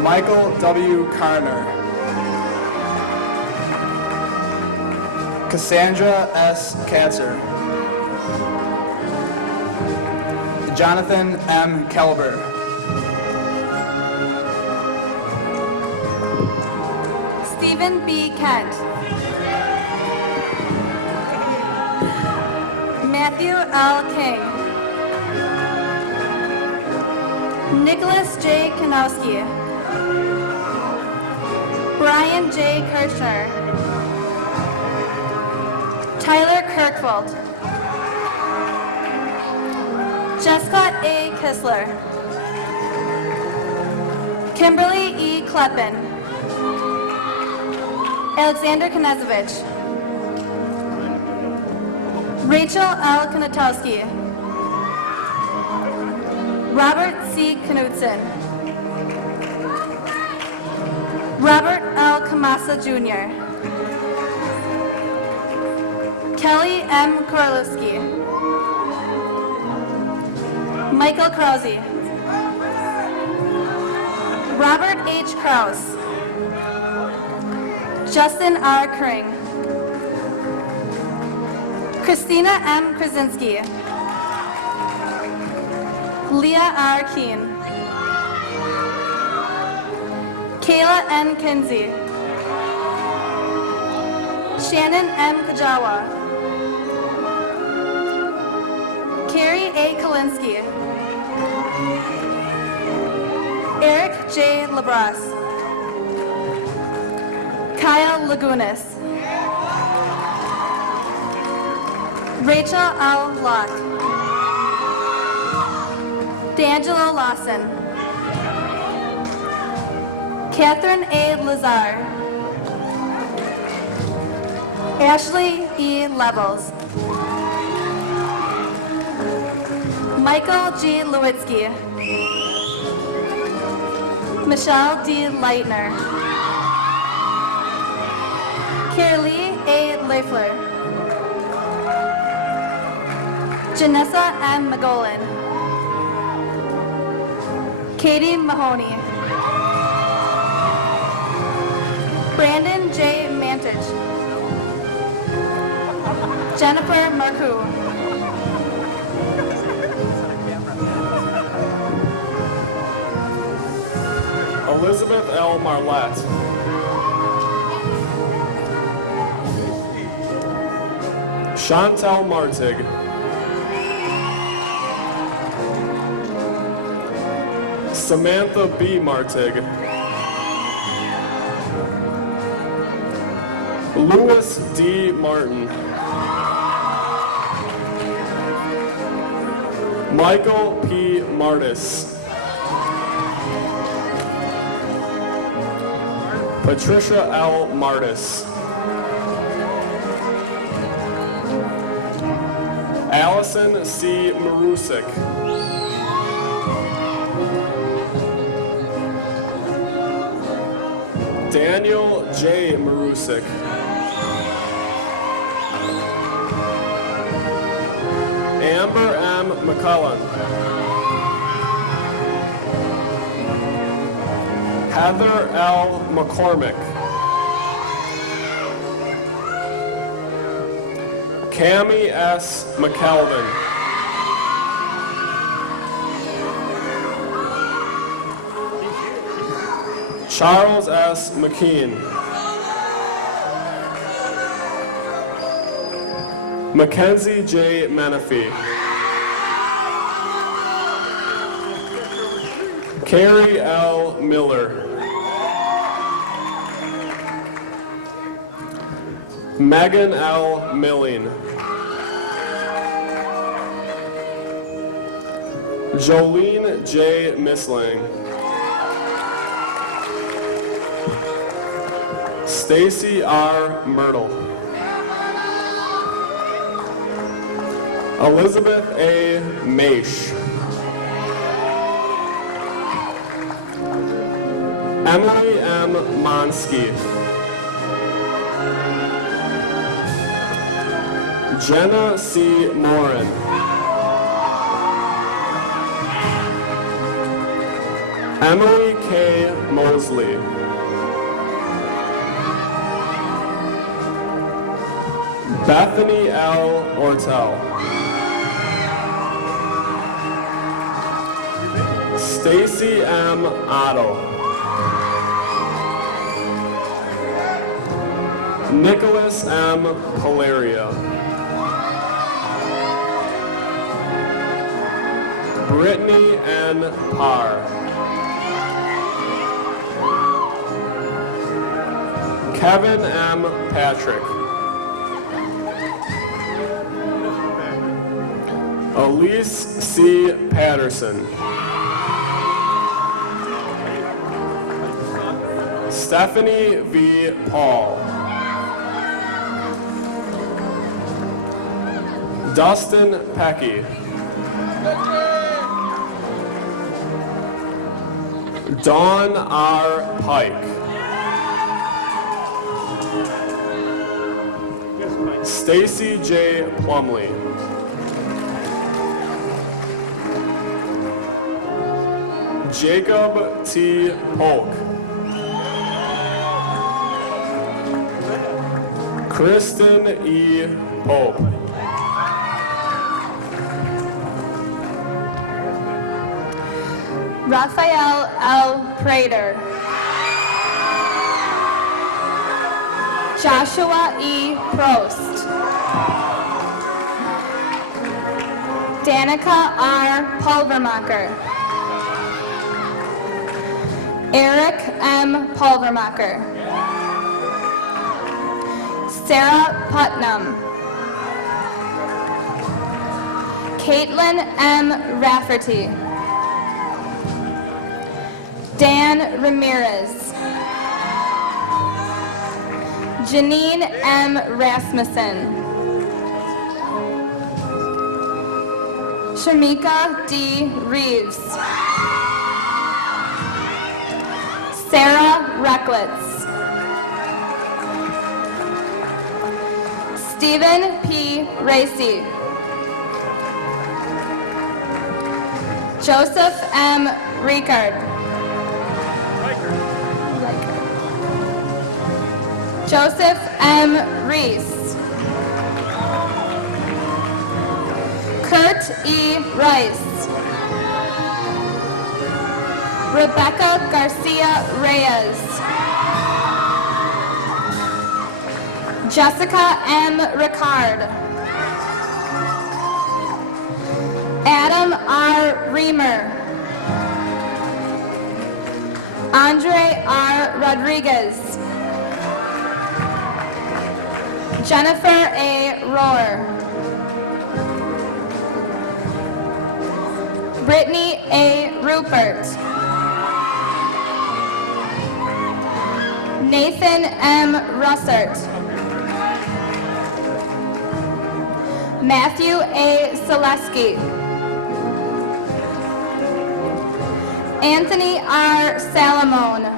Michael W. Karner. Cassandra S. Katzer. Jonathan M. Kelber. Stephen B. Kent. Matthew L. King. Nicholas J. Kanowski. Brian J. Kirchner. Tyler Kirkvold. Jessica A. Kissler. Kimberly E. Kleppen. Alexander Knezovich. Rachel L. Konotowski. Robert C. Knudsen. Robert L. Kamasa Jr. Kelly M. Korlowski. Michael Krause. Robert H. Krause. Justin R. Kring. Christina M. Krasinski. Leah R. Keen. Kayla N. Kinsey. Shannon M. Kajawa. Carrie A. Kalinsky. Eric J. Labras. Kyle Lagunas. Rachel L. Locke. D'Angelo Lawson. Catherine A. Lazar. Ashley E. Levels. Michael G. Lewitsky. Michelle D. Leitner. Carolee A. Leifler. Janessa M. McGolan. Katie Mahoney. Brandon J. Mantich. Jennifer Marcoux. Elizabeth L. Marlette. Chantel Martig. Samantha B. Martig. Louis D. Martin. Michael P. Martis. Patricia L. Martis. Allison C. Marusik. Daniel J. Marusik. Amber M. McCullen. Heather L. McCormick. Cammie S. McKelvin. Charles S. McKean. Mackenzie J. Menifee. Carrie L. Miller. Megan L. Milling. Jolene J. Misling. Stacy R. Myrtle. Elizabeth A. Maish. Emily M. Monsky. Jenna C. Morin. Emily K. Mosley. Bethany L. Ortel. Stacy M. Otto. Nicholas M. Palaria. Brittany N. Parr. Kevin M. Patrick. Elise C. Patterson. Stephanie V. Paul. Dustin Pecky. Dawn R. Pike. Stacy J. Plumley. Jacob T. Polk. Kristen E. Pope. Raphael L. Prater. Joshua E. Prost. Danica R. Pulvermacher. Eric M. Pulvermacher. Sarah Putnam. Caitlin M. Rafferty. Dan Ramirez. Janine M. Rasmussen. Shamika D. Reeves. Sarah Recklitz. Stephen P. Racy. Joseph M. Ricard. Joseph M. Reese. Kurt E. Rice. Rebecca Garcia Reyes. Jessica M. Ricard. Adam R. Reamer. Andre R. Rodriguez. Jennifer A. Rohr. Brittany A. Rupert. Nathan M. Russert. Matthew A. Selesky. Anthony R. Salamone.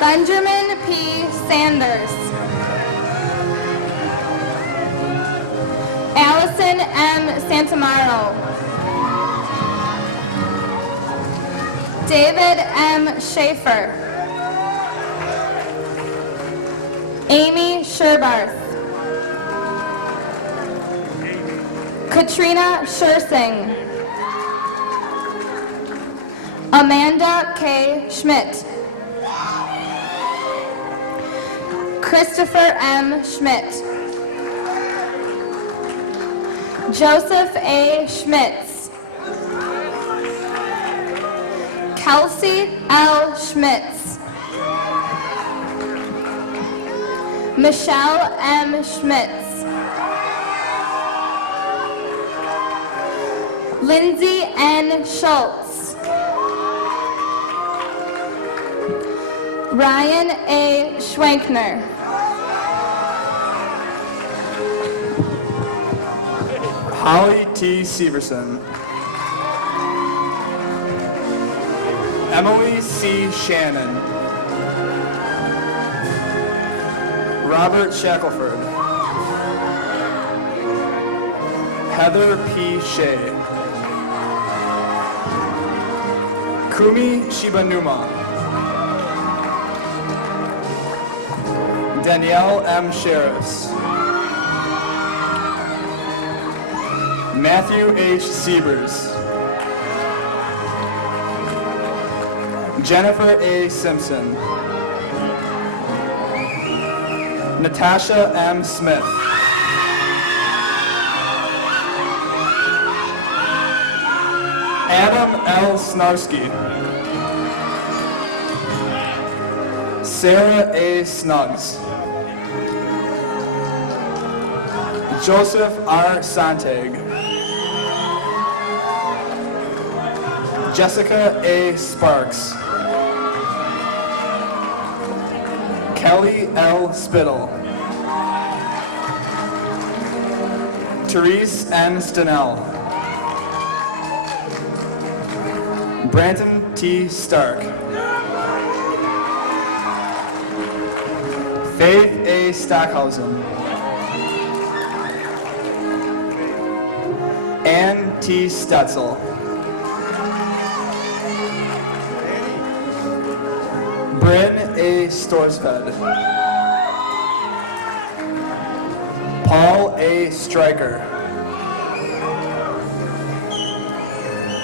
Benjamin P. Sanders. Allison M. Santamaro. David M. Schaefer. Amy Sherbarth. Katrina Schersing. Amanda K. Schmidt. Christopher M. Schmidt. Joseph A. Schmitz. Kelsey L. Schmitz. Michelle M. Schmitz. Lindsay N. Schultz. Ryan A. Schwenkner. Holly T. Severson. Emily C. Shannon. Robert Shackelford. Heather P. Shea. Kumi Shibanuma. Danielle M. Sheriffs. Matthew H. Siebers. Jennifer A. Simpson. Natasha M. Smith. Adam L. Snarski. Sarah A. Snuggs. Joseph R. Sontag. Jessica A. Sparks. Kelly L. Spittle. Therese N. Stenell. Branton T. Stark. Faith A. Stockhausen. Ann T. Stetzel. Bryn A. Storsfed. Paul A. Stryker.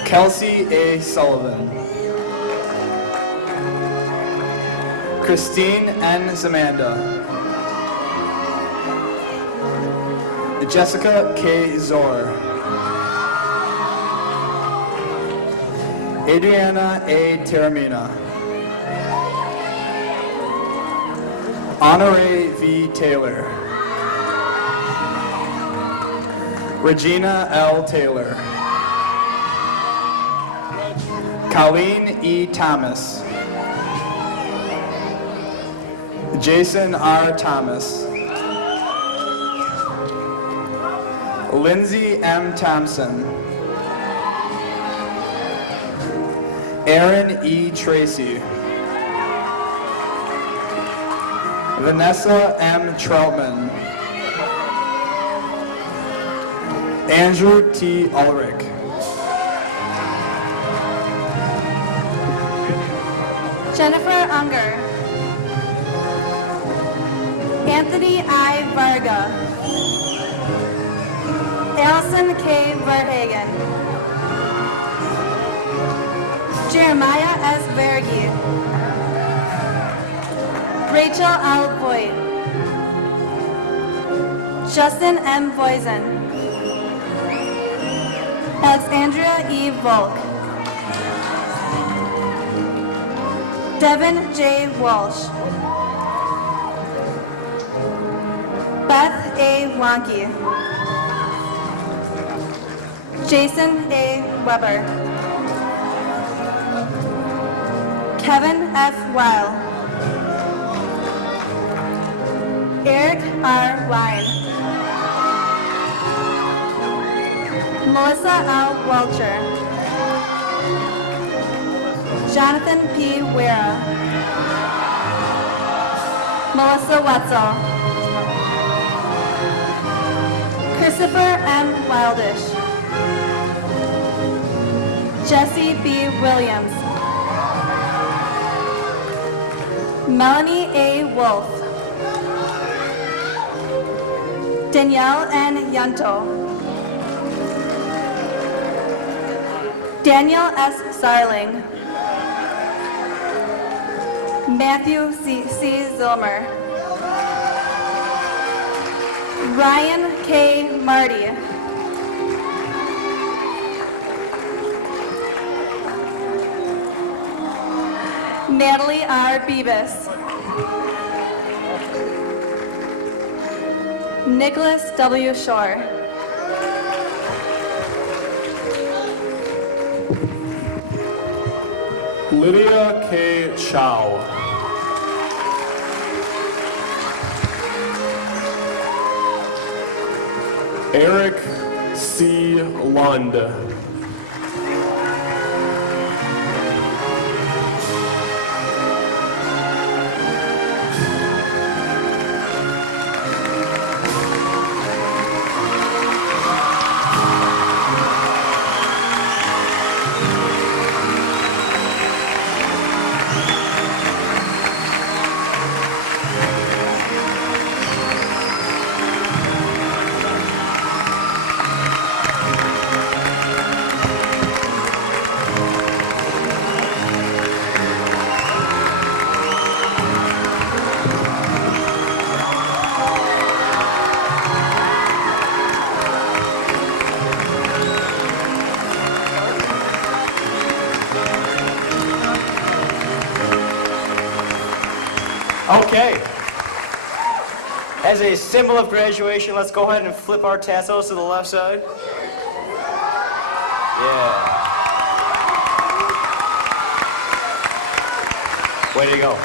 Kelsey A. Sullivan. Christine N. Zamanda. Jessica K. Zor. Adriana A. Taramina. Honore V. Taylor. Regina L. Taylor. Colleen E. Thomas. Jason R. Thomas. Lindsay M. Thompson. Aaron E. Tracy. Vanessa M. Troutman. Andrew T. Ulrich. Jennifer Unger. Anthony I. Varga. Allison K. Verhagen. Jeremiah S. Vergi. Rachel L. Boyd. Justin M. Voisin. Alexandria E. Volk. Devin J. Walsh. Beth A. Wonky. Jason A. Weber. Kevin F. Weil. Eric R. Wine. Melissa L. Welcher. Jonathan P. Wera. Melissa Wetzel. Christopher M. Wildish. Jesse B. Williams. Melanie A. Wolf. Danielle N. Yunto. Daniel S. Sarling. Matthew C. Zilmer. Ryan K. Marty. Natalie R. Bebus. Nicholas W. Shore. Lydia K. Chow. Eric C. Lund. Okay. As a symbol of graduation, let's go ahead and flip our tassels to the left side. Yeah. Way to go.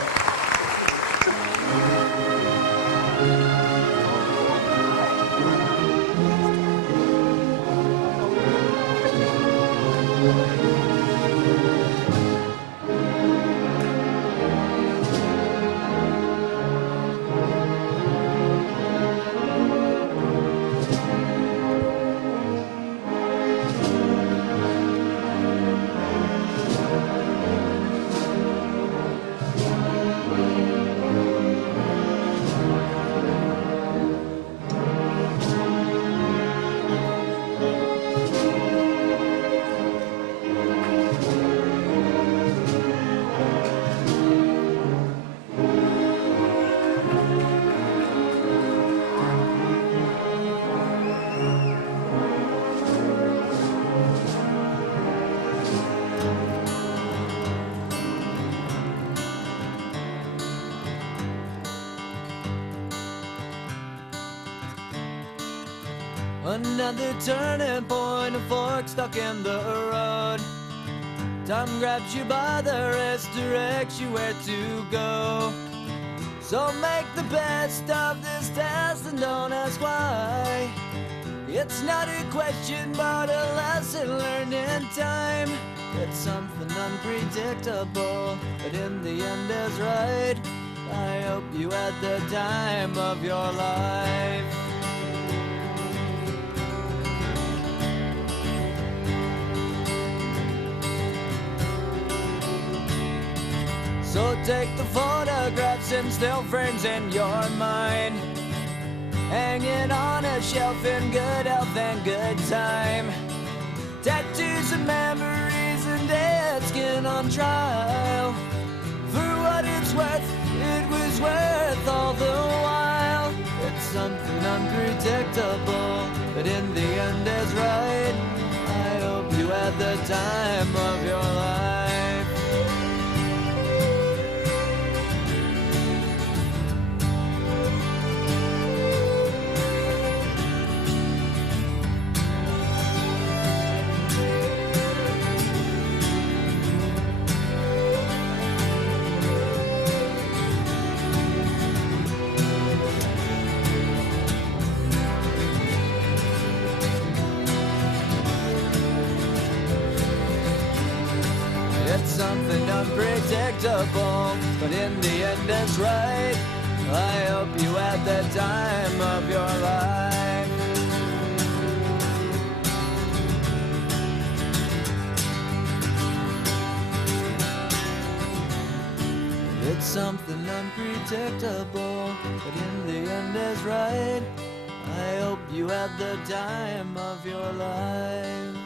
Another turning point, a fork stuck in the road. Time grabs you by the wrist, directs you where to go. So make the best of this test and don't ask why. It's not a question but a lesson learned in time. It's something unpredictable, but in the end is right. I hope you had the time of your life. So take the photographs and still frames in your mind, hanging on a shelf in good health and good time. Tattoos and memories and dead skin on trial. For what it's worth, it was worth all the while. It's something unpredictable, but in the end is right. I hope you had the time of your life. It's something unpredictable, but in the end it's right. I hope you had the time of your life. It's something unpredictable, but in the end is right. I hope you had the time of your life.